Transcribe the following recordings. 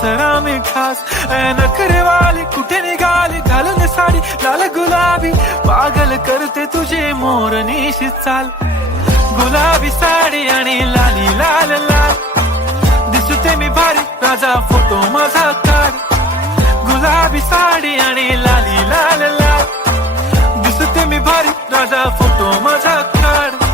अप्सरा मी खास नखरेवाली कुठे निघाली घालून साडी लाल गुलाबी पागल करते तुझे मोरनीशी चाल गुलाबी साडी आणि लाली लाल लाल दिसते मी भारी राजा फोटो माझा काढ गुलाबी साडी आणि लाली लाल लाल दिसते मी भारी राजा फोटो माझा काढ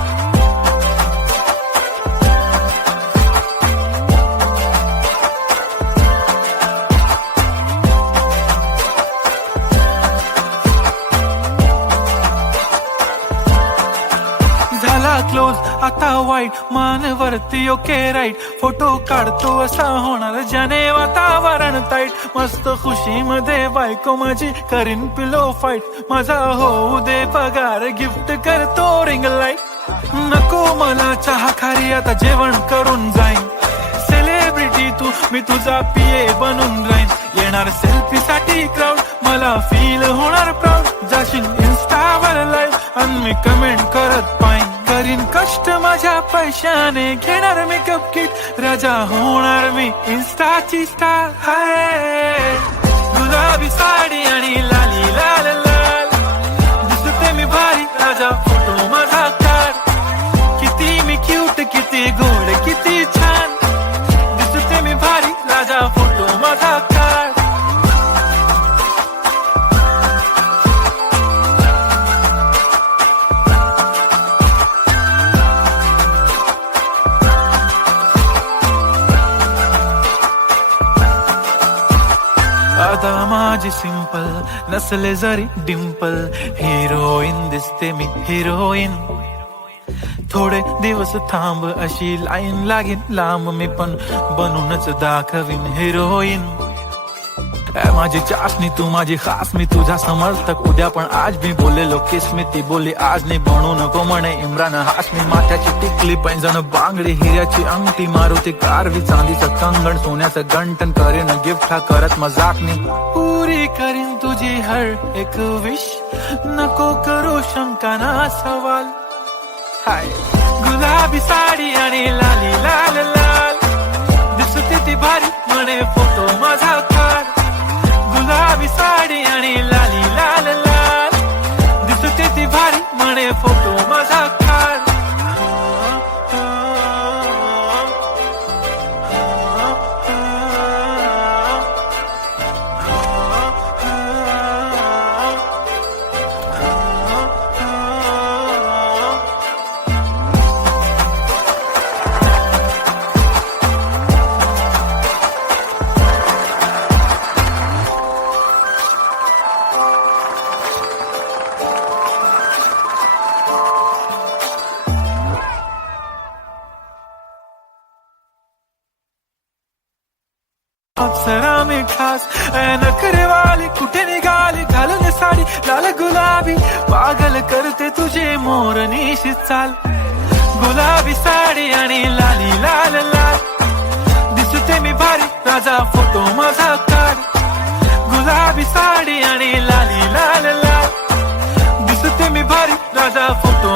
क्लोज आता वाईट मानवरती ओके राईट फोटो काढतो असा होणार ज्याने वातावरण ताईट मस्त खुशी मध्ये बायको माझी करीन पिलो फाईट माझा होऊ दे पगार गिफ्ट करतो रिंग लाईट नको मला चहा खारी आता जेवण करून जाईन सेलिब्रिटी तू मी तुझा पिये बनून राहीन येणार सेल्फी साठी क्राऊड मला फील होणार प्राऊड जाशील इन्स्टावर लाईव्ह आणि मी कमेंट करत पाहिन करीन कष्ट माझ्या पैशाने घेणार मेकअप किट राजा होणार मी इन्स्टाची स्टार हाय गुलाबी साडी आणि लाली लाल लाल दिसते मी भारी राजा फोटो माझा काढ किती मी क्यूट किती गोड किती छान दिसते मी भारी राजा फोटो माझा काढ आता माझी सिंपल नसले जरी डिंपल हिरोईन दिसते मी हिरोईन थोडे दिवस थांब अशी लाईन लागेल लांब मी पण बनूनच दाखवीन हिरोईन माझी चाशनी तू माझी खास मी तुझा समर्थक उद्या पण आज मी बोललेलो किस मी ती बोली आज नाही बनू नको म्हणे इम्रान हाशमी माथ्याची टिकली पैंजण बांगडी हिऱ्याची अंगठी मारुती कारवी चांदीचं कंगण सोन्याचं गंटन करीन गिफ्ट हा करत मजाकनी पुरी करीन तुझी हर एक विश नको करू शंका ना सवाल हाय गुलाबी साडी आणि लाली लाल लाल दिसते ती भारी म्हणे फोटो माझा काढ गुलाबी साडी आणि लाली लाल लाल दिसते ती भारी म्हणे फोटो माझा काढ अप्सरा मी खास नखरेवाली कुठे निघाली घालून साडी लाल गुलाबी पागल करते तुझे मोरनीशी चाल गुलाबी साडी आणि लाली लाल लाल दिसते मी भारी राजा फोटो माझा काढ गुलाबी साडी आणि लाली लाल लाल दिसते मी भारी राजा फोटो